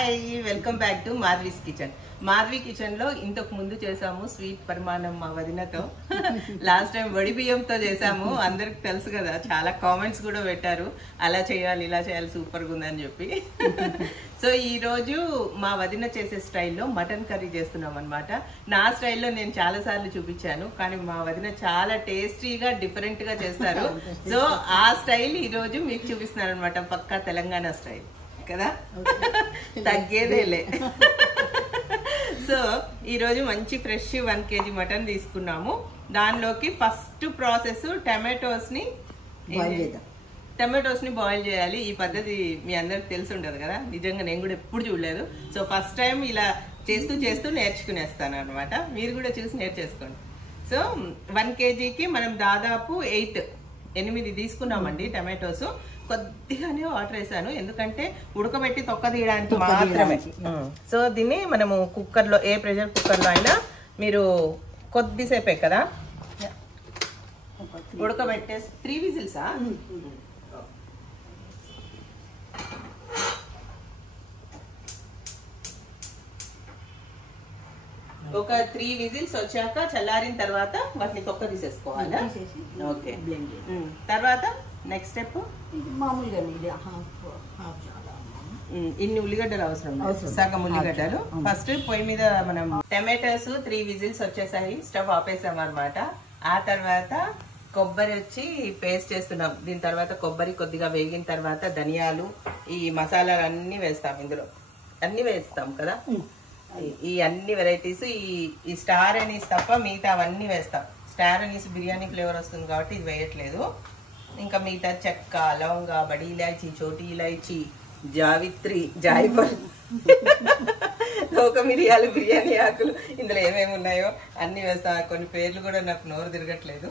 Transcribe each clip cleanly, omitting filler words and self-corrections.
Hi welcome back to Madhavi's kitchen. Madhavi kitchen లో ఇంతకు ముందు చేసాము స్వీట్ పరిమాణం మా వదినతో. లాస్ట్ టైం వడి బియ్యంతో చేసాము, అందరికి తెలుసు కదా, చాలా కామెంట్స్ కూడా పెట్టారు అలా చేయాలి ఇలా చేయాలి సూపర్ గా ఉందని చెప్పి. సో ఈ రోజు మా వదిన చేసే స్టైల్లో మటన్ కర్రీ చేస్తున్నాం అనమాట. నా స్టైల్లో నేను చాలా సార్లు చూపించాను, కానీ మా వదిన చాలా టేస్టీగా డిఫరెంట్ గా చేస్తారు. సో ఆ స్టైల్ ఈ రోజు మీకు చూపిస్తున్నాను అనమాట, పక్కా తెలంగాణ స్టైల్ కదా, తగ్గేదేలే. సో ఈరోజు మంచి ఫ్రెష్ 1 kg మటన్ తీసుకున్నాము. దానిలోకి ఫస్ట్ ప్రాసెస్ టమాటోస్ ని బాయిల్ చేయాలి. ఈ పద్ధతి మీ అందరికి తెలిసి ఉండదు కదా, నిజంగా నేను కూడా ఎప్పుడు చూడలేదు. సో ఫస్ట్ టైం ఇలా చేస్తూ చేస్తూ నేర్చుకునేస్తాను అనమాట, మీరు కూడా చూసి నేర్చేసుకోండి. సో 1 kgకి మనం దాదాపు 8 తీసుకున్నామండి టమాటోస్. కొద్దిగానే వాటర్ వేసాను, ఎందుకంటే ఉడకబెట్టి తొక్క తీయడానికి మాత్రమే. సో దీన్ని మనము కుక్కర్లో, ఏ ప్రెషర్ కుక్కర్లో అయినా మీరు కొద్దిసేపే కదా ఉడకబెట్టే 3 విజిల్సా? ఒక 3 విజిల్స్ వచ్చాక చల్లారిన తర్వాత వాటిని తొక్క తీసేసుకోవాలి. ఓకే, తర్వాత నెక్స్ట్ స్టెప్ మామూలుగా ఇన్ని ఉల్లిగడ్డలు అవసరం, సగం ఉల్లిగడ్డలు. ఫస్ట్ పొయ్యి మీద మనం టమాటోస్ 3 విజిల్స్ వచ్చేసాయి, స్టవ్ ఆపేసాం అనమాట. ఆ తర్వాత కొబ్బరి వచ్చి పేస్ట్ చేస్తున్నాం. దీని తర్వాత కొబ్బరి కొద్దిగా వేగిన తర్వాత ధనియాలు, ఈ మసాలాలు అన్ని వేస్తాం. ఇందులో అన్ని వేస్తాం కదా, ఈ అన్ని వెరైటీస్. ఈ స్టార్ అనీస్ తప్ప మిగతా అవన్నీ వేస్తాం. స్టార్ అనీస్ బిర్యానీ ఫ్లేవర్ వస్తుంది కాబట్టి ఇది వేయట్లేదు. ఇంకా మిగతా చెక్క, లవంగ, బడి ఇలాచి, చోటి ఇలాచి, జావిత్రి, జాయిపల్, తోక మిరియాలు, బిర్యానీ ఆకులు, ఇందులో ఏమేమి ఉన్నాయో అన్ని వేస్తాం. కొన్ని పేర్లు కూడా నాకు నోరు తిరగట్లేదు.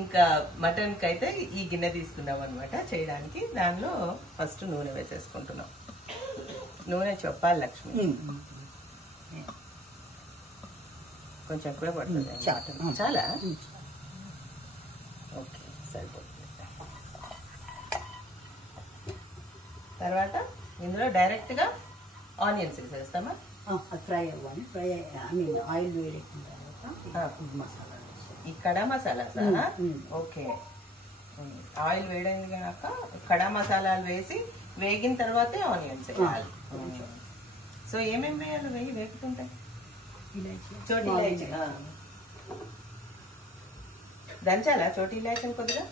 ఇంకా మటన్కి అయితే ఈ గిన్నె తీసుకున్నాం అనమాట చేయడానికి. దానిలో ఫస్ట్ నూనె వేసేసుకుంటున్నాం. నూనె చెప్పాలి లక్ష్మి, కొంచెం ఎక్కువే పడుతుంది. చాలా ఓకే, సరిపోతుంది. తర్వాత ఇందులో డైరెక్ట్ గా ఆనియన్స్ వేసేస్తామా? ఫ్రై అవ్వాలి. ఆయిల్ వేడెక్కిన తర్వాత మసాలా, ఈ కడా మసాలా సారా? ఓకే, ఆయిల్ వేడైంది కనుక కడా మసాలాలు వేసి వేగిన తర్వాతే ఆనియన్స్ వేయాలి. సో ఏమేమి వేయాలి వేగుతుంటాయి? చోటి ఇలాచి దంచాలా? చోటి ఇలాచి కొద్దిగా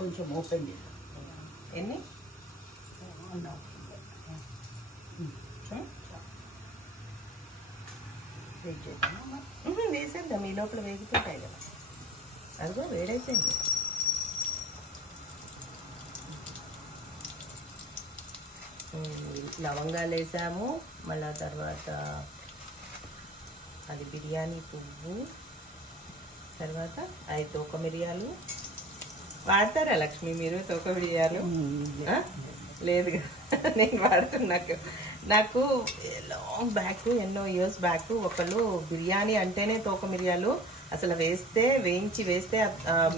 కొంచెం ఓపెన్ చేయాలి. ఎన్ని వేసేద్దాం, ఈ లోపల వేగుతుంటాయి కదా. అది కూడా వేడైపోయింది. లవంగాలు వేసాము, మళ్ళా తర్వాత అది బిర్యానీ పువ్వు, తర్వాత అది తోక మిరియాలు. వాడతారా లక్ష్మి మీరు తోక మిరియాలు? లేదు కదా, నేను వాడుతున్నాను. నాకు లాంగ్ బ్యాక్, ఎన్నో ఇయర్స్ బ్యాక్ ఒకళ్ళు బిర్యానీ అంటేనే తోక మిరియాలు అసలు వేయించి వేస్తే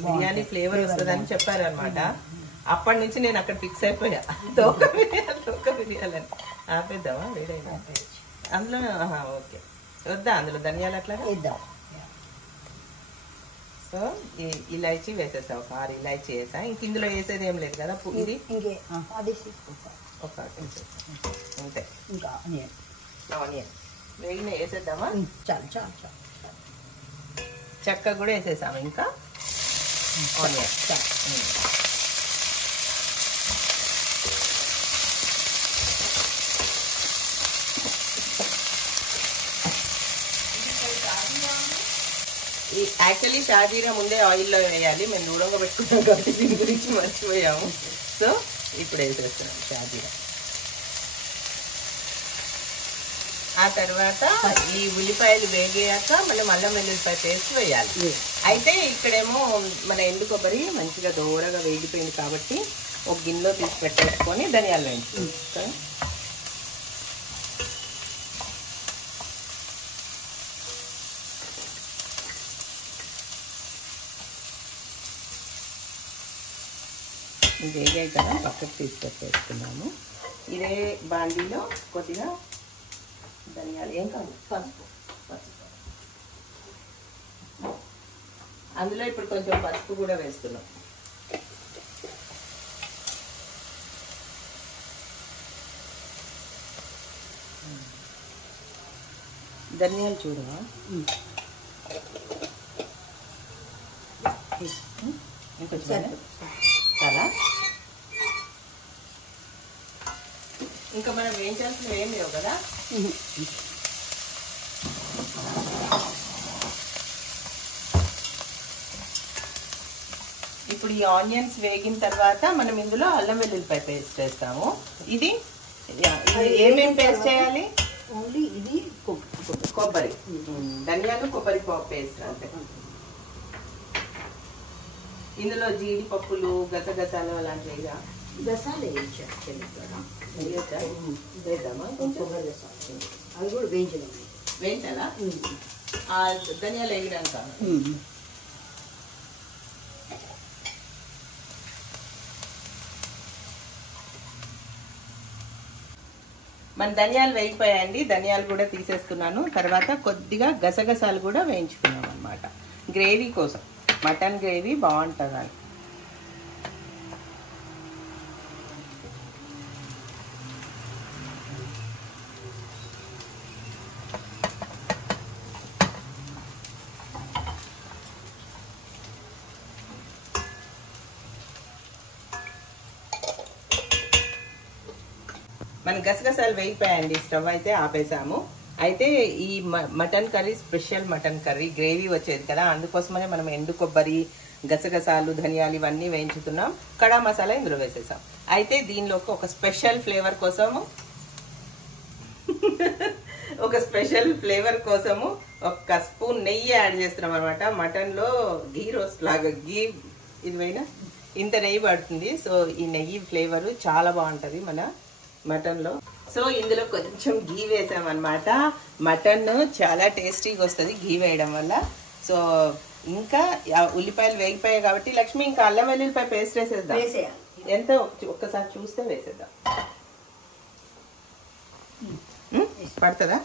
బిర్యానీ ఫ్లేవర్ వస్తుందని చెప్పారు అనమాట. అప్పటి నుంచి నేను అక్కడ ఫిక్స్ అయిపోయా, తోక మిరియాలని. ఆపేద్దామా వేడైనా అందులో? ఓకే, వద్దా అందులో ధనియాలు అట్లా వేద్దాం. సో ఇలాచి వేసేసా, ఒక 6 ఇలాచి వేసా. ఇంక ఇందులో వేసేది ఏం లేదు కదా, ఇది ఒక అంతే. ఇంకా ఆనియన్ వేగిన వేసేద్దామా? చాలు చాలు చాలు. చెక్క కూడా వేసేసాము. ఇంకా ఆనియన్ యాక్చువల్లీ షాజీరా ముందే ఆయిల్లో వేయాలి, మేము దూరంగా పెట్టుకున్నాం కాబట్టి దీని గురించి మర్చిపోయాము. సో ఇప్పుడు వేసేస్తున్నాం షాజీరా. ఆ తర్వాత ఈ ఉల్లిపాయలు వేగాక మనం అల్లం వెల్లుల్లిపాయ పేస్ట్ వేయాలి. అయితే ఇక్కడేమో మన ఎండు కొబ్బరి మంచిగా దూరగా వేగిపోయింది కాబట్టి ఒక గిన్నెలో తీసి పెట్టేసుకొని ధనియాలు వేయించుకోండి. వేగాయి కదా, పక్కకు తీసి పెట్టేసుకున్నాము. ఇదే బాండీలో కొద్దిగా ధనియాలు ఏం కాదు, పసుపు. అందులో ఇప్పుడు కొంచెం పసుపు కూడా వేస్తున్నాం. ధనియాలు చూడవా, చాలా. ఇంకా మనం వేయించాల్సినవి ఏం లేవు కదా. ఇప్పుడు ఈ ఆనియన్స్ వేగిన తర్వాత మనం ఇందులో అల్లం వెల్లుల్లిపాయ పేస్ట్ వేస్తాము. ఇది ఏమేమి పేస్ట్ చేయాలి? ఓన్లీ ఇది కొబ్బరి, ధనియాలు, కొబ్బరి పేస్ట్ అంతే. ఇందులో జీడిపప్పులు, గసగసాలు అలాంటివిగా గసాలు వేయించాలి వేద్దామా? కొబ్బరి గసాలు అవి కూడా వేయించడం. వేయించాలా? ధనియాలు వేయడానికి మన ధనియాలు వేగిపోయాయండి. ధనియాలు కూడా తీసేస్తున్నాను. తర్వాత కొద్దిగా గసగసాలు కూడా వేయించుకున్నాం అన్నమాట, గ్రేవీ కోసం. మటన్ గ్రేవీ బాగుంటుంది. మన గసగసాలు వేగిపోయాయండి. స్టవ్ అయితే ఆపేసాము. అయితే ఈ mutton curry special mutton curry, gravy వచ్చేది కదా, అందుకోసమనే మనం ఎండు కొబ్బరి, గసగసాలు, ధనియాలు ఇవన్నీ వేయించుతున్నాం. కడా మసాలా ఇందులో వేసేసాం. అయితే దీనిలోకి ఒక స్పెషల్ ఫ్లేవర్ కోసము ఒక స్పూన్ నెయ్యి యాడ్ చేస్తున్నాం అనమాట. మటన్లో గీ రోస్ట్ లాగా ఇది పోయినా ఇంత నెయ్యి పడుతుంది. సో ఈ నెయ్యి ఫ్లేవర్ చాలా బాగుంటుంది మన మటన్లో. సో ఇందులో కొంచెం గీ వేసామన్నమాట. మటన్ చాలా టేస్టీగా వస్తుంది గీ వేయడం వల్ల. సో ఇంకా ఉల్లిపాయలు వేగిపోయాయి కాబట్టి లక్ష్మి ఇంకా అల్లం వెల్లుల్లిపాయ పేస్ట్ వేసేద్దాం. ఎంత ఒక్కసారి చూస్తే వేసేద్దాం. పడుతుందా?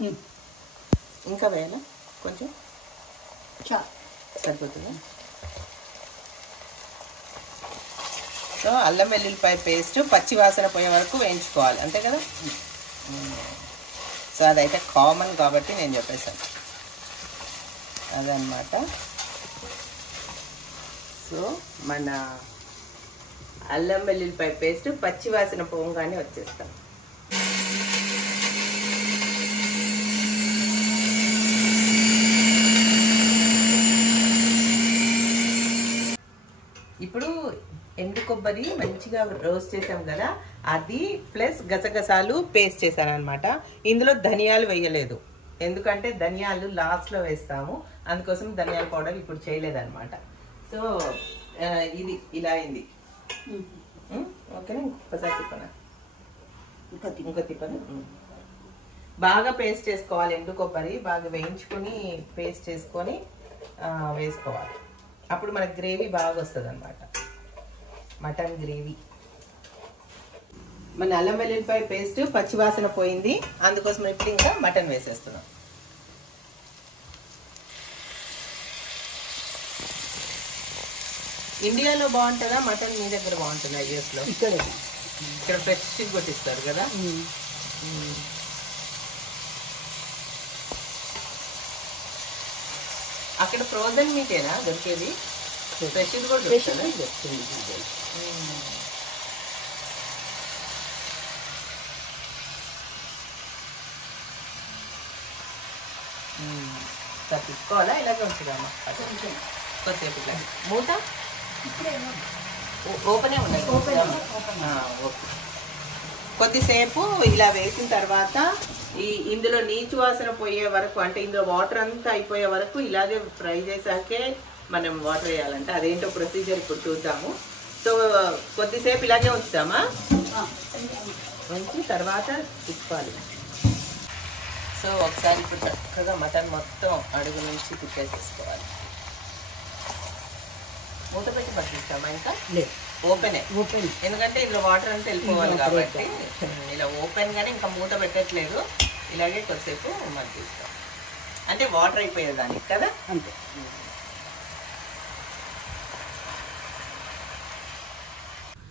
ఇంకా వేయాలా? కొంచెం సరిపోతుందా? సో అల్లం వెల్లుల్లిపాయ పేస్ట్ పచ్చి వాసన పోయే వరకు వేయించుకోవాలి, అంతే కదా. సో అదైతే కామన్ కాబట్టి నేను చెప్పేశాను అదనమాట. సో మన అల్లం వెల్లుల్లిపాయ పేస్ట్ పచ్చి వాసన పోగానే వచ్చేస్తాం. ఇప్పుడు ఎండు కొబ్బరి మంచిగా రోస్ట్ చేసాం కదా, అది ప్లస్ గసగసాలు పేస్ట్ చేశాను అనమాట. ఇందులో ధనియాలు వేయలేదు, ఎందుకంటే ధనియాలు లాస్ట్లో వేస్తాము, అందుకోసం ధనియాల పౌడర్ ఇప్పుడు చేయలేదన్నమాట. సో ఇది ఇలా అయింది. ఓకేనా? ఇంకొకసారి తిప్పనా? ఇంకో తిప్పనా? బాగా పేస్ట్ చేసుకోవాలి. ఎండు కొబ్బరి బాగా వేయించుకొని పేస్ట్ చేసుకొని వేసుకోవాలి. అప్పుడు మనకి గ్రేవీ బాగా వస్తుంది అనమాట, మటన్ గ్రేవీ. మన అల్లం వెల్లుల్లిపాయ పేస్ట్ పచ్చివాసన పోయింది, అందుకోసం ఇప్పుడు ఇంకా మటన్ వేసేస్తున్నాం. ఇండియాలో బాగుంటుందా మటన్? మీ దగ్గర బాగుంటుందా? యూఎస్లో? ఇక్కడ ఫ్రెష్ కొట్టిస్తారు కదా. అక్కడ ఫ్రోజన్ మీటేనా దొరికేది? ఫ్రెష్ కూడా దొరుకుతుందా? తప్పించుకోవాలా? ఇలాగే ఉంచుదామా? కొద్దిసేపు ఇట్లా మూత ఓపెనే ఉన్నాయి. ఓకే, కొద్దిసేపు ఇలా వేసిన తర్వాత ఇందులో నీచు వాసన పోయే వరకు, అంటే ఇందులో వాటర్ అంతా అయిపోయే వరకు ఇలాగే ఫ్రై చేసాకే మనం వాటర్ వేయాలంటే అదేంటో ప్రొసీజర్ ఇప్పుడు చూద్దాము. సో కొద్దిసేపు ఇలాగే ఉంచుతామా? ఉంచి తర్వాత తిప్పాలి. సో ఒకసారి ఇప్పుడు చక్కగా మటన్ మొత్తం అడుగు నుంచి తిప్పేసేసుకోవాలి. మూత పెట్టి పట్టిస్తామా? ఇంకా ఓపెన్, ఎందుకంటే ఇందులో వాటర్ అంతా వెళ్ళిపోవాలి కాబట్టి ఇలా ఓపెన్ గానే ఇంకా మూత పెట్టట్లేదు. ఇలాగే కొద్దిసేపు మగ్గిస్తాం, అంటే వాటర్ అయిపోయేదానికి కదా. అంతే.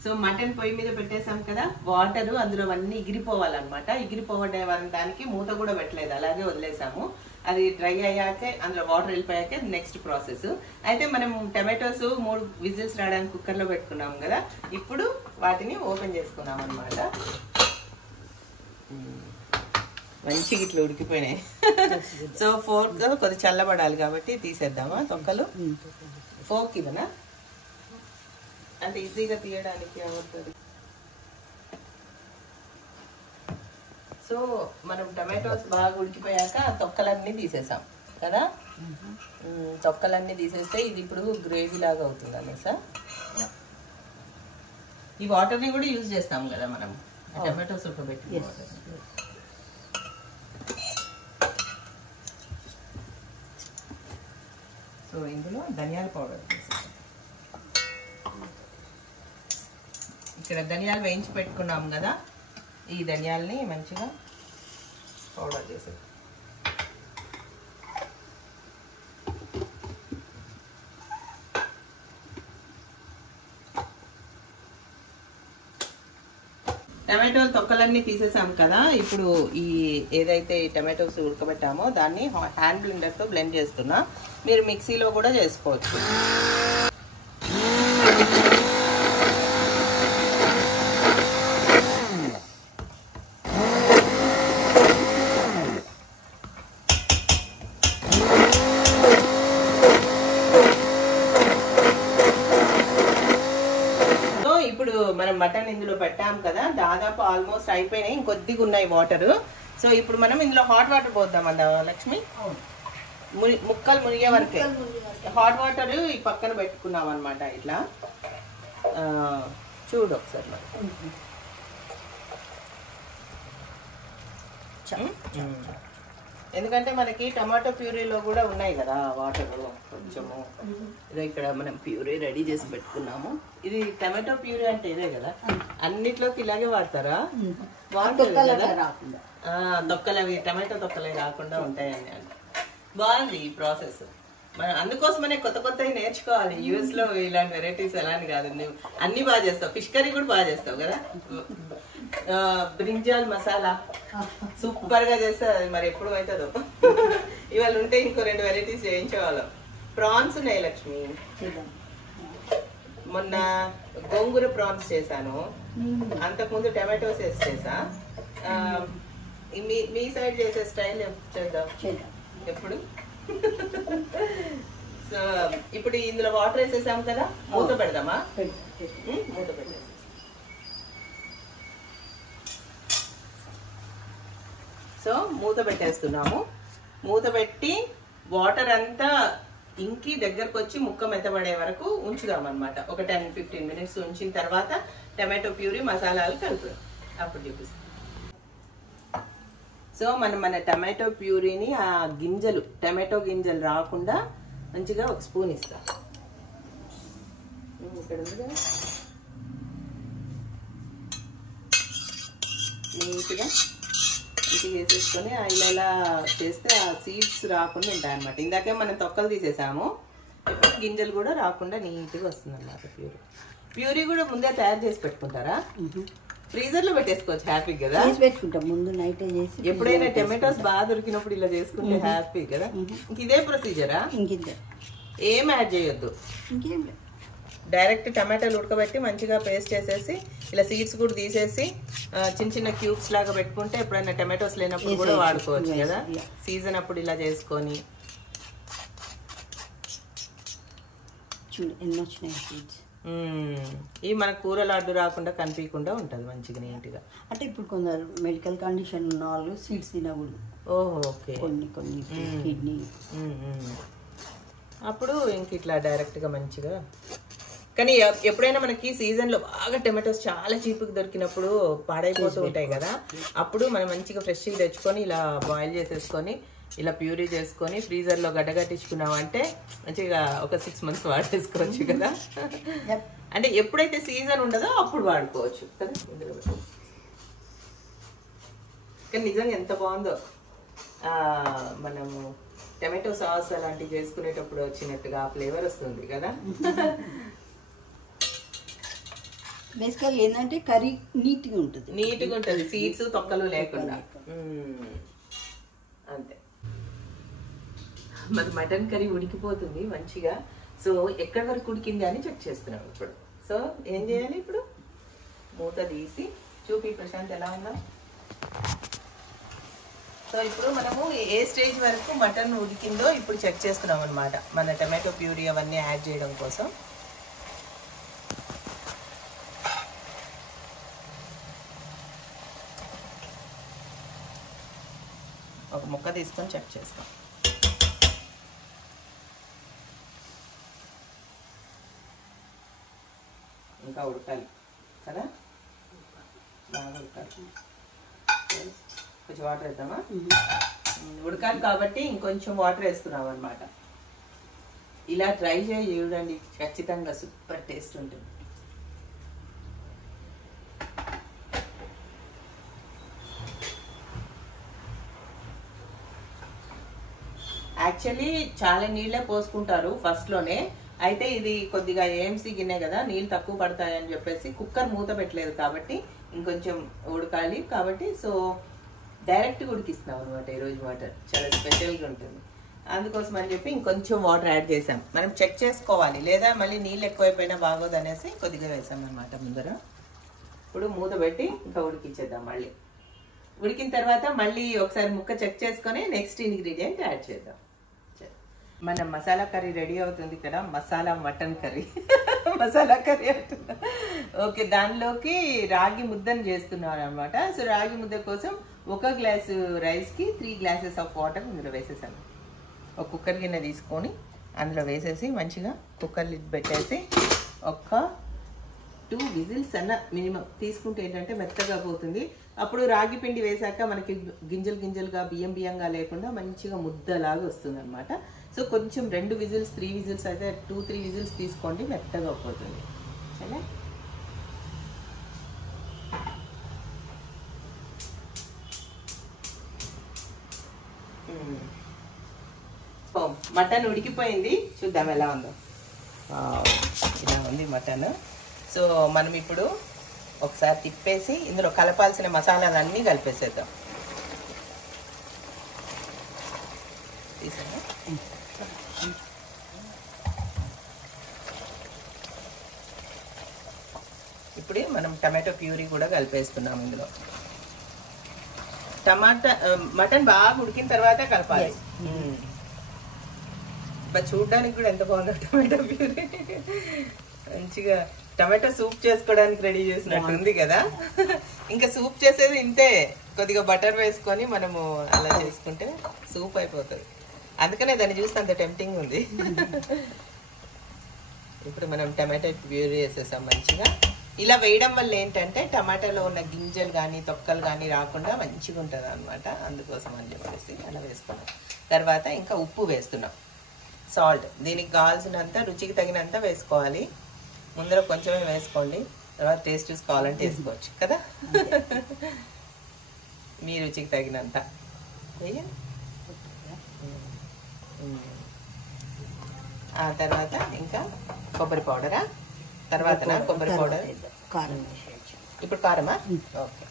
సో మటన్ పొయ్యి మీద పెట్టేసాం కదా, వాటర్ అందులో అన్నీ ఎగిరిపోవాలన్నమాట. ఎగిరిపోవడానికి మూత కూడా పెట్టలేదు, అలాగే వదిలేసాము. అది డ్రై అయ్యాకే అందులో వాటర్ వెళ్ళిపోయాకే నెక్స్ట్ ప్రాసెస్. అయితే మనం టమాటోస్ 3 విజిల్స్ రావడానికి కుక్కర్లో పెట్టుకున్నాం కదా, ఇప్పుడు వాటిని ఓపెన్ చేసుకున్నాం అనమాట. మంచిగా ఇట్లా ఉడికిపోయినాయి. సో ఫోర్క్ కొద్దిగా చల్లబడాలి కాబట్టి తీసేద్దామా తొక్కలు. ఫోర్క్ ఇవనా అంటే ఈజీగా తీయడానికి అవుతుంది. సో మనం టమాటోస్ బాగా ఉడికిపోయాక తొక్కలన్నీ తీసేసాం కదా. తొక్కలన్నీ తీసేస్తే ఇది ఇప్పుడు గ్రేవీ లాగా అవుతుంది అనేసా. ఈ వాటర్ని కూడా యూజ్ చేస్తాం కదా మనం టమాటోస్ ఉడకబెట్టి. సో ఇందులో ధనియాల పౌడర్ వేసేసాం. ఇక్కడ ధనియాలు వేయించి పెట్టుకున్నాం కదా, ఈ ధనియాలని మంచిగా పౌడర్ చేసేది. టమాటోలు తొక్కలన్నీ తీసేసాం కదా, ఇప్పుడు ఈ ఏదైతే టమాటోస్ ఉడకబెట్టామో దాన్ని హ్యాండ్ బ్లెండర్తో బ్లెండ్ చేస్తున్నా. మీరు మిక్సీలో కూడా చేసుకోవచ్చు. మనం మటన్ ఇందులో పెట్టాం కదా, దాదాపు ఆల్మోస్ట్ అయిపోయినాయి, ఇంకొద్దిగా ఉన్నాయి వాటర్. సో ఇప్పుడు మనం ఇందులో హాట్ వాటర్ పోద్దాం అందా లక్ష్మి. ముక్కలు మునిగే వరకే హాట్ వాటర్ ఈ పక్కన పెట్టుకున్నాం అనమాట. ఇట్లా చూడు ఒకసారి ఎందుకంటే మనకి టమాటో ప్యూరీలో కూడా ఉన్నాయి కదా వాటర్ కొంచెము. ఇక్కడ మనం ప్యూరీ రెడీ చేసి పెట్టుకున్నాము. ఇది టమాటో ప్యూరీ అంటే ఇదే కదా, అన్నిట్లోకి ఇలాగే వాడతారా? బాగుంటుంది కదా, తొక్కలవి టమాటో తొక్కలవి రాకుండా ఉంటాయని. బాగుంది ఈ ప్రాసెస్. మనం అందుకోసమనే కొత్త కొత్తవి నేర్చుకోవాలి. యూఎస్ లో ఇలాంటి వెరైటీస్ ఎలా అని కాదు, నువ్వు అన్ని బాగా చేస్తావు. ఫిష్ కర్రీ కూడా బాగా చేస్తావు కదా, బ్రింజాల్ మసాలా సూపర్ గా చేస్తా. మరి ఎప్పుడు అవుతుందో, ఇవాళ ఉంటే ఇంకో 2 వెరైటీస్ చేయించేవాళ్ళం. ప్రాన్స్ ఉన్నాయి లక్ష్మి, మొన్న గోంగూర ప్రాన్స్ చేశాను, అంతకుముందు టమాటోస్ వేసి చేసా. మీ సైడ్ చేసే స్టైల్ చేద్దాం ఎప్పుడు. సో ఇప్పుడు ఇందులో వాటర్ వేసేసాం కదా, మూత పెడదామా? మూత పెడదాం. సో మూత పెట్టేస్తున్నాము. మూత పెట్టి వాటర్ అంతా ఇంకి దగ్గరకు వచ్చి ముక్క మెత్తబడే వరకు ఉంచుదాం అనమాట. ఒక 10-15 మినిట్స్ ఉంచిన తర్వాత టమాటో ప్యూరీ మసాలాలు కలుపుదాం, అప్పుడు చూపిస్తాం. సో మన టమాటో ప్యూరీని ఆ గింజలు, టమాటో గింజలు రాకుండా మంచిగా ఒక స్పూన్ ఇస్తాం. ఇక్కడ ఉంది కదా, నీట్గా ఇది వేసేసుకొని ఇలా చేస్తే ఆ సీడ్స్ రాకుండా ఉంటాయి అన్నమాట. ఇందాకే మనం తొక్కలు తీసేసాము, ఇప్పుడు గింజలు కూడా రాకుండా నీట్గా వస్తుంది అన్నమాట ప్యూరీ. ప్యూరీ కూడా ముందే తయారు చేసి పెట్టుకుంటారా? ఫ్రీజర్ లో పెట్టేసుకోవచ్చు హ్యాపీ కదా. పెట్టుకుంటాం ముందు నైట్ చేసి. ఎప్పుడైనా టమాటోస్ బాగా దొరికినప్పుడు ఇలా చేసుకుంటే హ్యాపీ కదా. ఇదే ప్రొసీజరా? ఇంకిద్దే, ఏం యాడ్ చేయొద్దు, ఇంకేం డైరెక్ట్ టమాటాలు ఉడకబెట్టి మంచిగా పేస్ట్ చేసేసి ఇలా సీడ్స్ కూడా తీసేసి చిన్న చిన్న క్యూబ్స్ లాగా పెట్టుకుంటే ఎప్పుడైనా టమాటోస్ లేనప్పుడు కూడా వాడుకోవచ్చు కదా. సీజన్ అప్పుడు ఇలా చేసుకొని చూడు ఎన్ని వచ్చినాయి సీడ్స్. ఇవి మన కూరలు అడ్డు రాకుండా కనిపించకుండా ఉంటుంది మంచిగా నీట్గా. అంటే ఇప్పుడు కొందరు మెడికల్ కండిషన్ ఉన్న వాళ్ళు సీడ్స్ తినకూడదు. ఓహో ఓకే. కొన్ని కిడ్నీ అప్పుడు ఇంక ఇట్లా డైరెక్ట్గా మంచిగా. కానీ ఎప్పుడైనా మనకి సీజన్లో బాగా టమాటోస్ చాలా చీప్గా దొరికినప్పుడు పాడైపోతూ ఉంటాయి కదా, అప్పుడు మనం మంచిగా ఫ్రెష్గా తెచ్చుకొని ఇలా బాయిల్ చేసేసుకొని ఇలా ప్యూరీ చేసుకొని ఫ్రీజర్లో గడ్డగట్టించుకున్నాం అంటే మంచిగా ఒక 6 months వాడేసుకోవచ్చు కదా. అంటే ఎప్పుడైతే సీజన్ ఉండదో అప్పుడు వాడుకోవచ్చు కదా. కానీ నిజంగా ఎంత బాగుందో మనము టమాటో సాస్ అలాంటివి చేసుకునేటప్పుడు వచ్చినట్టుగా ఆ ఫ్లేవర్ వస్తుంది కదా. బేసికల్ ఏంటంటే కర్రీ నీట్గా ఉంటుంది, సీడ్స్ తొక్కలు లేకుండా. అంతే. మరి మటన్ కర్రీ ఉడికిపోతుంది మంచిగా. సో ఎక్కడి వరకు ఉడికింది అని చెక్ చేస్తున్నాం ఇప్పుడు. సో ఏం చేయాలి ఇప్పుడు, మూత తీసి చూపి ప్రశాంత్ ఎలా ఉందా. సో ఇప్పుడు మనము ఏ స్టేజ్ వరకు మటన్ ఉడికిందో ఇప్పుడు చెక్ చేస్తున్నాం అనమాట, మన టమాటో ప్యూరీ అవన్నీ యాడ్ చేయడం కోసం. ఒక ముక్క తీసుకొని చెక్ చేస్తాం. ఇంకా ఉడకాలి కదా, బాగా ఉడకాలి. కొంచెం వాటర్ వేద్దామా, ఉడకాలి కాబట్టి ఇంకొంచెం వాటర్ వేస్తున్నాం అనమాట. ఇలా ట్రై చేసి చూడండి, ఖచ్చితంగా సూపర్ టేస్ట్ ఉంటుంది. యాక్చువల్లీ చాలా నీళ్ళే పోసుకుంటారు ఫస్ట్లోనే. అయితే ఇది కొద్దిగా ఏఎంసీ గిన్నె కదా, నీళ్ళు తక్కువ పడతాయని చెప్పేసి కుక్కర్ మూత పెట్టలేదు కాబట్టి ఇంకొంచెం ఉడకాలి కాబట్టి సో డైరెక్ట్గా ఉడికిస్తున్నాం అనమాట ఈరోజు. వాటర్ చాలా స్పెషల్గా ఉంటుంది, అందుకోసం అని చెప్పి ఇంకొంచెం వాటర్ యాడ్ చేసాం. మనం చెక్ చేసుకోవాలి, లేదా మళ్ళీ నీళ్ళు ఎక్కువైపోయినా బాగోదు అనేసి కొద్దిగా వేసాం అనమాట ముందర. ఇప్పుడు మూత పెట్టి ఇంకా ఉడికించేద్దాం. మళ్ళీ ఉడికిన తర్వాత మళ్ళీ ఒకసారి ముక్క చెక్ చేసుకొని నెక్స్ట్ ఇంగ్రీడియంట్ యాడ్ చేద్దాం. మన మసాలా కర్రీ రెడీ అవుతుంది కదా, masala mutton curry masala curry అంటున్నా. ఓకే, దానిలోకి రాగి ముద్దను చేస్తున్నాను అనమాట. సో రాగి ముద్ద కోసం 1 గ్లాసు రైస్కి 3 గ్లాసెస్ ఆఫ్ వాటర్ ఇందులో వేసేసాను. ఒక కుక్కర్ గిన్నె తీసుకొని అందులో వేసేసి మంచిగా కుక్కర్ లిడ్ పెట్టేసి ఒక 2 విజిల్స్ అన్న మినిమం తీసుకుంటే ఏంటంటే మెత్తగా పోతుంది. అప్పుడు రాగి పిండి వేసాక మనకి గింజలు గింజలుగా బియ్యంగా లేకుండా మంచిగా ముద్దలాగా వస్తుంది అనమాట. సో కొంచెం 2 విజిల్స్ 3 విజిల్స్ అయితే 2-3 విజిల్స్ తీసుకోండి, మెత్తగా పోతుంది. సరే, మటన్ ఉడికిపోయింది, చూద్దాం ఎలా ఉందో. ఇలా ఉంది మటన్. సో మనం ఇప్పుడు ఒకసారి తిప్పేసి ఇందులో కలపాల్సిన మసాలాలన్నీ కలిపేసేద్దాం. తీసాను. ఇప్పుడు మనం టమాటో ప్యూరీ కూడా కలిపేస్తున్నాం ఇందులో. మటన్ బాగా ఉడికిన తర్వాత కలపాలి. చూడడానికి కూడా ఎంత బాగుందో టమాటో ప్యూరీ, మంచిగా టమాటో సూప్ చేసుకోవడానికి రెడీ చేసినట్టుంది కదా. ఇంకా సూప్ చేసేది ఇంతే, కొద్దిగా బటర్ వేసుకొని మనము అలా చేసుకుంటే సూప్ అయిపోతుంది. అందుకనే దాన్ని చూస్తే అంత టెంప్టింగ్ ఉంది. ఇప్పుడు మనం టమాటో ప్యూరీ వేసేసాం మంచిగా. ఇలా వేయడం వల్ల ఏంటంటే టమాటాలో ఉన్న గింజలు కానీ తొక్కలు కానీ రాకుండా మంచిగా ఉంటుంది అనమాట. అందుకోసం అని చెప్పేసి అలా వేసుకున్నాం. తర్వాత ఇంకా ఉప్పు వేస్తున్నాం, సాల్ట్ దీనికి కావాల్సినంత రుచికి తగినంత వేసుకోవాలి. ముందర కొంచెమే వేసుకోండి, తర్వాత టేస్ట్ చూసుకోవాలంటే వేసుకోవచ్చు కదా. మీ రుచికి తగినంత వేయండి. ఆ తర్వాత ఇంకా కొబ్బరి పౌడరా, తర్వాత కొబ్బరి పౌడర్, కారం. ఇప్పుడు కారమా? ఓకే.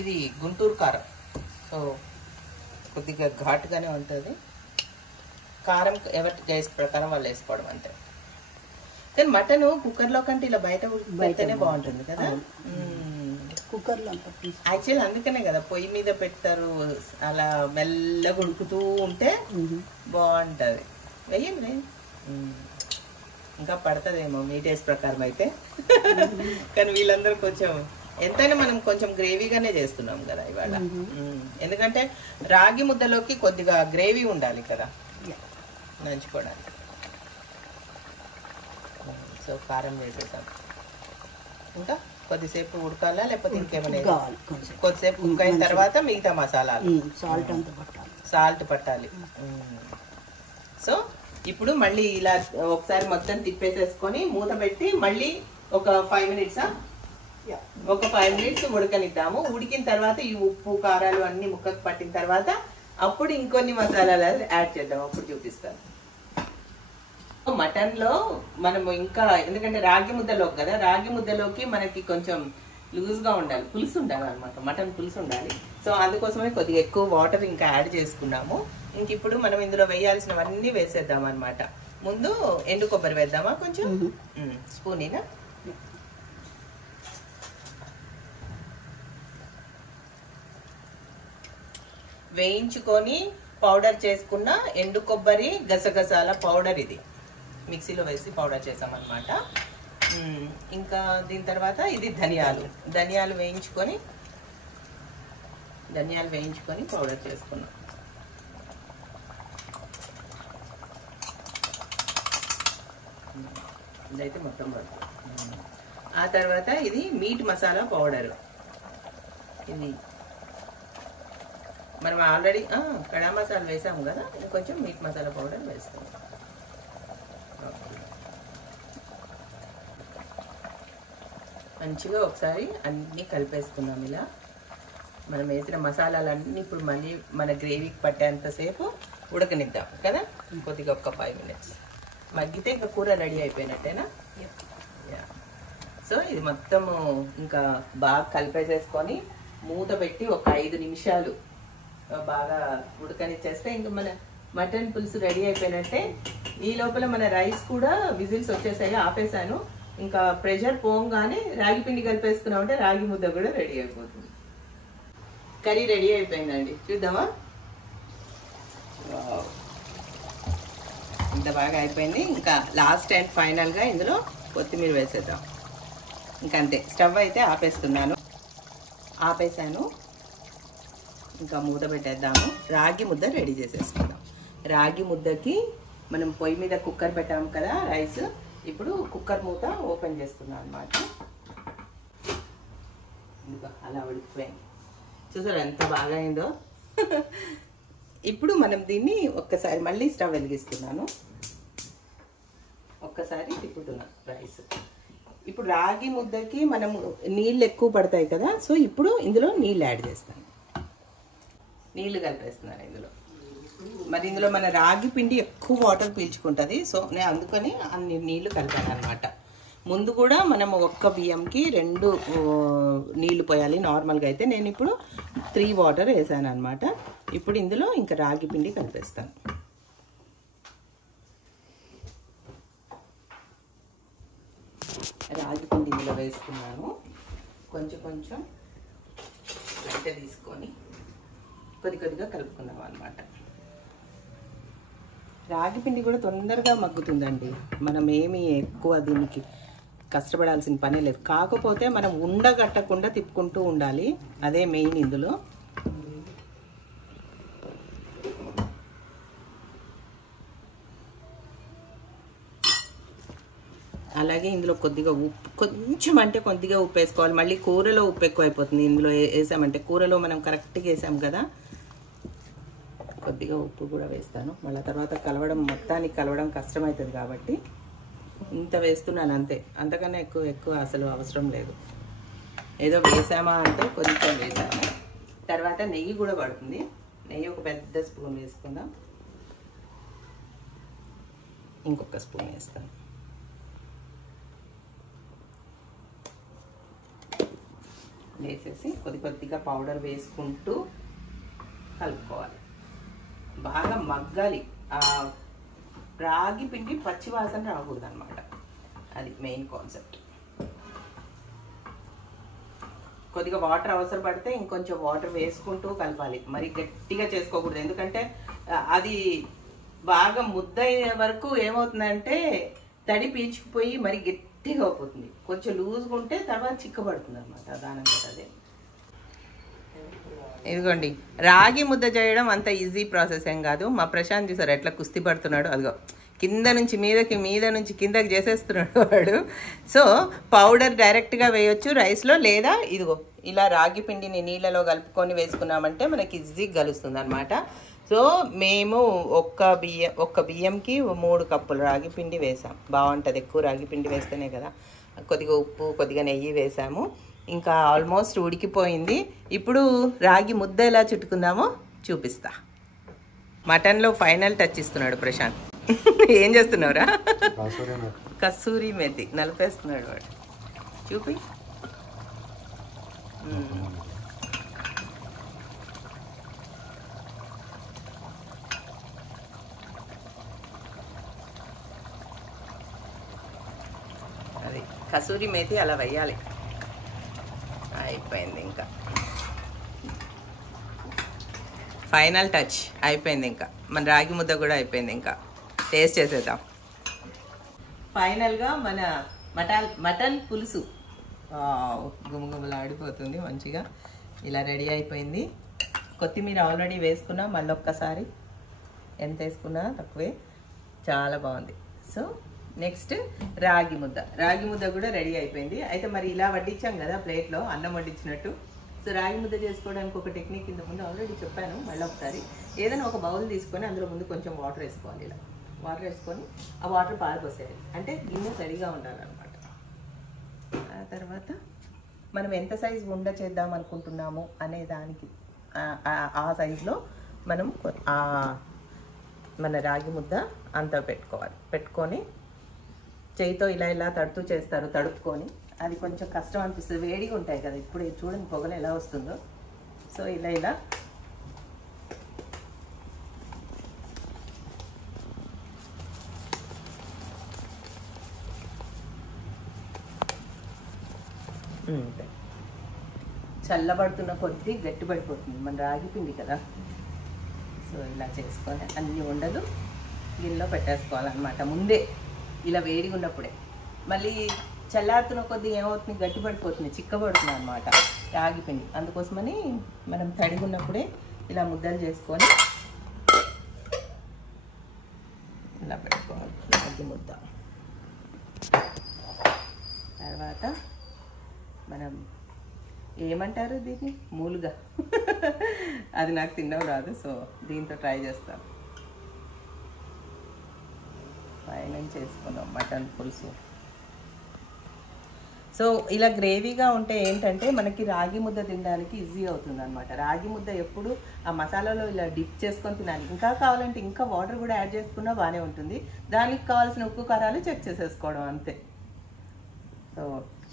ఇది గుంటూరు కారం, సో కొద్దిగా ఘాటుగానే ఉంటుంది. కారం ఎవరి టేస్ట్ ప్రకారం వాళ్ళు వేసుకోవడం అంతే. కానీ మటన్ కుక్కర్లో కంటే ఇలా బయట పెడితేనే బాగుంటుంది కదా. కుక్కర్లో యాక్చువల్ అందుకనే కదా పొయ్యి మీద పెడతారు, అలా మెల్లగా ఉడుకుతూ ఉంటే బాగుంటుంది. వెయ్యండి, ఇంకా పడుతుందేమో మీ టేస్ట్ ప్రకారం అయితే. కానీ వీళ్ళందరూ కొంచెం ఎంతైనా మనం కొంచెం గ్రేవీగానే చేస్తున్నాం కదా ఇవాళ. ఎందుకంటే రాగి ముద్దలోకి కొద్దిగా గ్రేవీ ఉండాలి కదా నంచుకోవడానికి. సో కారం వేసేసాం, ఇంకా కొద్దిసేపు ఉడకాలా లేకపోతే ఇంకేమైనా కావాలి కొంచెం. కొద్దిసేపు కుక్ అయిన తర్వాత మిగతా మసాలాలు సాల్ట్ అంతా పట్టాలి. సాల్ట్ పట్టాలి. సో ఇప్పుడు మళ్ళీ ఇలా ఒకసారి మొత్తం తిప్పేసేసుకొని మూత పెట్టి మళ్ళీ ఒక 5 మినిట్స్ ఒక 5 మినిట్స్ ఉడకనిద్దాము. ఉడికిన తర్వాత ఈ ఉప్పు కారాలు అన్ని ముక్కకు పట్టిన తర్వాత అప్పుడు ఇంకొన్ని మసాలాలు యాడ్ చేద్దాం. అప్పుడు చూపిస్తాను. మటన్ లో మనము ఇంకా ఎందుకంటే రాగి ముద్దలోకి కదా, రాగి ముద్దలోకి మనకి కొంచెం లూజ్ గా ఉండాలి, పులుసు ఉండాలి అనమాట, మటన్ పులుసు ఉండాలి. సో అందుకోసమే కొద్దిగా ఎక్కువ వాటర్ ఇంకా యాడ్ చేసుకున్నాము. ఇంక ఇప్పుడు మనం ఇందులో వేయాల్సినవన్నీ వేసేద్దాం అనమాట. ముందు ఎండు కొబ్బరి వేద్దామా కొంచెం, స్పూనీనా. వేయించుకొని పౌడర్ చేసుకున్న ఎండు కొబ్బరి గసగసాల పౌడర్, ఇది మిక్సీలో వేసి పౌడర్ చేసామన్నమాట. ఇంకా దీని తర్వాత ఇది ధనియాలు వేయించుకొని పౌడర్ చేసుకున్నాం. ఇదైతే మొత్తం పడుతుంది. ఆ తర్వాత ఇది మీట్ మసాలా పౌడర్, ఇది మనం ఆల్రెడీ కడా మసాలా వేసాము కదా, ఇంకొంచెం మీట్ మసాలా పౌడర్ వేస్తాం. మంచిగా ఒకసారి అన్నీ కలిపేసుకున్నాం. ఇలా మనం వేసిన మసాలాలన్నీ ఇప్పుడు మళ్ళీ మన గ్రేవీకి పట్టేంతసేపు ఉడకనిద్దాం కదా. కొద్దిగా ఒక 5 మినిట్స్ మగ్గితే ఇంకా కూర రెడీ అయిపోయినట్టేనా. సో ఇది మొత్తము ఇంకా బాగా కలిపేసేసుకొని మూత పెట్టి ఒక 5 నిమిషాలు బాగా ఉడకనిచ్చేస్తే ఇంకా మన మటన్ పులుసు రెడీ అయిపోయినట్టే. ఈ లోపల మన రైస్ కూడా విజిల్స్ వచ్చేసాయి, ఆపేసాను. ఇంకా ప్రెషర్ పోగానే రాగి పిండి కలిపేసుకున్నామంటే రాగి ముద్ద కూడా రెడీ అయిపోతుంది. కర్రీ రెడీ అయిపోయిందండి, చూద్దామా. ఇంత బాగా అయిపోయింది. ఇంకా లాస్ట్ అండ్ ఫైనల్గా ఇందులో కొత్తిమీర వేసేద్దాం. ఇంకంతే, స్టవ్ అయితే ఆపేసాను. ఇంకా మూత పెట్టేద్దాము. రాగి ముద్ద రెడీ చేసేసుకుందాం. రాగి ముద్దకి మనం పొయ్యి మీద కుక్కర్ పెట్టాము కదా రైస్, ఇప్పుడు కుక్కర్ మూత ఓపెన్ చేస్తున్నాం అన్నమాట. ఇంకా అలా ఉడికిపోయింది, చూసారా ఎంత బాగా అయిందో. ఇప్పుడు మనం దీన్ని ఒక్కసారి మళ్ళీ స్టవ్ వెలిగిస్తున్నాను, ఒక్కసారి తిప్పుతున్నాను రైస్. ఇప్పుడు రాగి ముద్దకి మనం నీళ్ళు ఎక్కువ పడతాయి కదా, సో ఇప్పుడు ఇందులో నీళ్ళు యాడ్ చేస్తాను. నీళ్ళు కలిపేస్తున్నాను ఇందులో. మరి ఇందులో మన రాగి పిండి ఎక్కువ వాటర్ పీల్చుకుంటుంది, సో నేను అందుకని అన్ని నీళ్లు కలిపాను అనమాట. ముందు కూడా మనం ఒక్క బియ్యంకి 2 నీళ్లు పోయాలి నార్మల్గా అయితే. నేను ఇప్పుడు 3 వాటర్ వేసాను అనమాట. ఇప్పుడు ఇందులో ఇంకా రాగి పిండి కలిపేస్తాను. రాగి పిండి ఇందులో వేసుకున్నాను. కొంచెం అంటే తీసుకొని కొద్దిగా కలుపుకున్నాం అనమాట. రాగి పిండి కూడా తొందరగా మగ్గుతుందండి, మనం ఏమీ ఎక్కువ దీనికి కష్టపడాల్సిన పనే లేదు. కాకపోతే మనం ఉండగట్టకుండా తిప్పుకుంటూ ఉండాలి, అదే మెయిన్ ఇందులో. అలాగే ఇందులో కొద్దిగా ఉప్పు, కొద్దిగా ఉప్పు వేసుకోవాలి. మళ్ళీ కూరలో ఉప్పు ఎక్కువ అయిపోతుంది ఇందులో వేసామంటే. కూరలో మనం కరెక్ట్గా వేసాం కదా, కొద్దిగా ఉప్పు కూడా వేస్తాను. మళ్ళీ తర్వాత మొత్తానికి కలవడం కష్టమవుతుంది కాబట్టి ఇంత వేస్తున్నాను అంతే, అంతకన్నా ఎక్కువ అసలు అవసరం లేదు. ఏదో వేసామా అంటే కొంచెం వేసాము. తర్వాత నెయ్యి కూడా పడుతుంది. నెయ్యి ఒక పెద్ద స్పూన్ వేసుకుందాం, ఇంకొక స్పూన్ వేస్తాను. వేసేసి కొద్దిగా పౌడర్ వేసుకుంటూ కలుపుకోవాలి. బాగా మగ్గాలి, రాగి పిండి పచ్చి వాసన రాకూడదు అనమాట, అది మెయిన్ కాన్సెప్ట్. కొద్దిగా వాటర్ అవసరం పడితే ఇంకొంచెం వాటర్ వేసుకుంటూ కలపాలి, మరి గట్టిగా చేసుకోకూడదు. ఎందుకంటే అది బాగా ముద్ద అయ్యే వరకు ఏమవుతుందంటే తడి పీల్చుకుపోయి మరి గట్టిగా అయిపోతుంది. కొంచెం లూజ్గా ఉంటే తర్వాత చిక్కబడుతుంది అనమాట దానంతట అదే. ఇదిగోండి, రాగి ముద్ద చేయడం అంత ఈజీ ప్రాసెస్ ఏం కాదు. మా ప్రశాంత్ చూసారు ఎట్లా కుస్తీ పడుతున్నాడు, అదిగో కింద నుంచి మీదకి, మీద నుంచి కిందకి చేసేస్తున్నాడు వాడు. సో పౌడర్ డైరెక్ట్గా వేయొచ్చు రైస్లో, లేదా ఇదిగో ఇలా రాగి పిండిని నీళ్ళలో కలుపుకొని వేసుకున్నామంటే మనకి ఈజీగా కలుస్తుంది అనమాట. సో మేము ఒక్క బియ్యంకి 3 కప్పులు రాగి పిండి వేసాం. బాగుంటుంది, ఎక్కువ రాగి పిండి వేస్తేనే కదా. కొద్దిగా ఉప్పు, కొద్దిగా నెయ్యి వేసాము. ఇంకా ఆల్మోస్ట్ ఉడికిపోయింది. ఇప్పుడు రాగి ముద్ద ఎలా చుట్టుకుందామో చూపిస్తా. మటన్లో ఫైనల్ టచ్ ఇస్తున్నాడు ప్రశాంత్. ఏం చేస్తున్నావురా? కస్తూరి మెతి నలిపేస్తున్నాడు వాడు. చూపి. అది కసూరి మేతి అలా వేయాలి. అయిపోయింది, ఇంకా ఫైనల్ టచ్ అయిపోయింది. ఇంకా మన రాగి ముద్ద కూడా అయిపోయింది. ఇంకా టేస్ట్ చేసేద్దాం. ఫైనల్గా మన మటన్ పులుసు గుమగుమలాడిపోతుంది మంచిగా. ఇలా రెడీ అయిపోయింది. కొత్తిమీర ఆల్రెడీ వేసుకున్నా, మళ్ళీ ఒక్కసారి ఎంత వేసుకున్నా తక్కువే. చాలా బాగుంది. సో నెక్స్ట్ రాగి ముద్ద కూడా రెడీ అయిపోయింది. అయితే మరి ఇలా వడ్డించాం కదా ప్లేట్లో, అన్నం వడ్డించినట్టు. సో రాగి ముద్ద చేసుకోవడానికి ఒక టెక్నిక్ ఇంత ముందు ఆల్రెడీ చెప్పాను, మళ్ళీ ఒకసారి. ఏదైనా ఒక బౌల్ తీసుకొని అందులో ముందు కొంచెం వాటర్ వేసుకోవాలి. ఇలా వాటర్ వేసుకొని ఆ వాటర్ పారిపోసేయాలి, అంటే గిన్నె రెడీగా ఉండాలన్నమాట. ఆ తర్వాత మనం ఎంత సైజు ఉండ చేద్దాం అనుకుంటున్నాము అనే దానికి ఆ సైజులో మనం మన రాగి ముద్ద అంతా పెట్టుకొని చేయితో ఇలా తడుతూ చేస్తారు, తడుపుకొని. అది కొంచెం కష్టం అనిపిస్తుంది, వేడిగా ఉంటాయి కదా. ఇప్పుడు చూడండి పొగలు ఎలా వస్తుందో. సో ఇలా చల్లబడుతున్న కొద్దీ గట్టిపడిపోతుంది మన రాగి పిండి కదా. సో ఇలా చేసుకొని అన్ని ఉండలు గిన్నెలో పెట్టేసుకోవాలన్నమాట ముందే, ఇలా వేడిగా ఉన్నప్పుడే. మళ్ళీ చల్లారుతున్న కొద్దీ ఏమవుతుంది, గట్టిపడిపోతుంది, చిక్కబడుతుంది అనమాట రాగి పిండి. అందుకోసమని మనం తడిగా ఉన్నప్పుడే ఇలా ముద్దలు చేసుకొని ఇలా పెట్టుకోవాలి రాగి ముద్ద. తర్వాత మనం ఏమంటారు దీన్ని, మూలుగా. అది నాకు తినడం రాదు, సో దీంతో ట్రై చేస్తాను. ఫైనల్ చేసుకున్నాం మటన్ పులుసు. సో ఇలా గ్రేవీగా ఉంటే ఏంటంటే మనకి రాగి ముద్ద తినడానికి ఈజీ అవుతుంది అనమాట. రాగి ముద్ద ఎప్పుడు ఆ మసాలాలో ఇలా డిప్ చేసుకొని తినాలి. ఇంకా కావాలంటే ఇంకా వాటర్ కూడా యాడ్ చేసుకున్నా బాగానే ఉంటుంది. దానికి కావాల్సిన ఉప్పు కారాలు చెక్ చేసేసుకోవడం అంతే. సో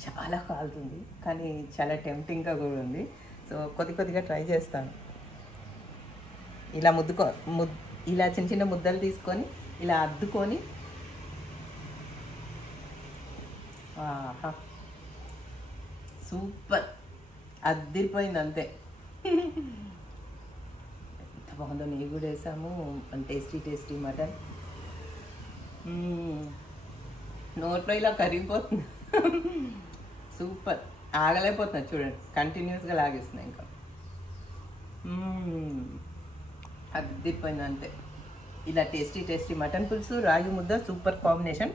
చాలా కాలుతుంది, కానీ చాలా టెంప్టింగ్గా కూడా ఉంది. సో కొద్దిగా ట్రై చేస్తాను. ఇలా ఇలా చిన్న చిన్న ముద్దలు తీసుకొని ఇలా అద్దుకొని, ఆహా సూపర్, అద్దిరిపోయింది అంతే. ఎంత బాగుందో, నెయ్యి కూడా వేసాము. Tasty mutton. నోట్లో ఇలా కరిగిపోతుంది. సూపర్, ఆగలేకపోతున్నా చూడండి, కంటిన్యూస్గా లాగేస్తున్నాయి. ఇంకా అద్దిరిపోయింది అంతే. ఇలా టేస్టీ మటన్ పులుసు రాగి ముద్ద సూపర్ కాంబినేషన్.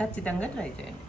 ఖచ్చితంగా ట్రై చేయండి.